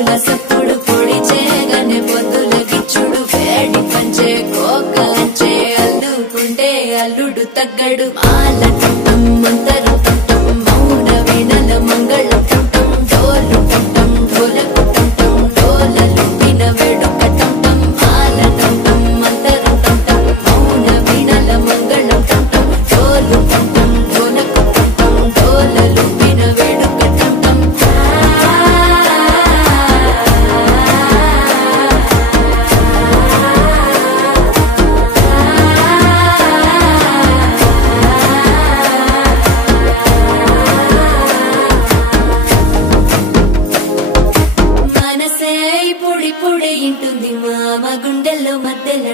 డప్పుల సప్పుడు పొడి చేయగానే పొద్దుల గిచ్చుడు వేడి పంచే కోకలంచే అల్లుకుంటే అల్లుడు తగ్గడు మాల టుట్టం మంతరు టుట్టం మౌన వీణల మంగళ టుట్టం డోలు టుట్టం డోలకు టుట్టం డోలలు విన వేడుక టుట్టం మాల టుట్టం మంతరు టుట్టం మౌన వీణల మంగళ టుట్టం డోలు టుట్టం డోలకు టుట్టం డోలలు విన వేడుక టుట్టం మనసే పొడి పొడి ఇంటుంది మామ గుండెల్లో మధ్యలో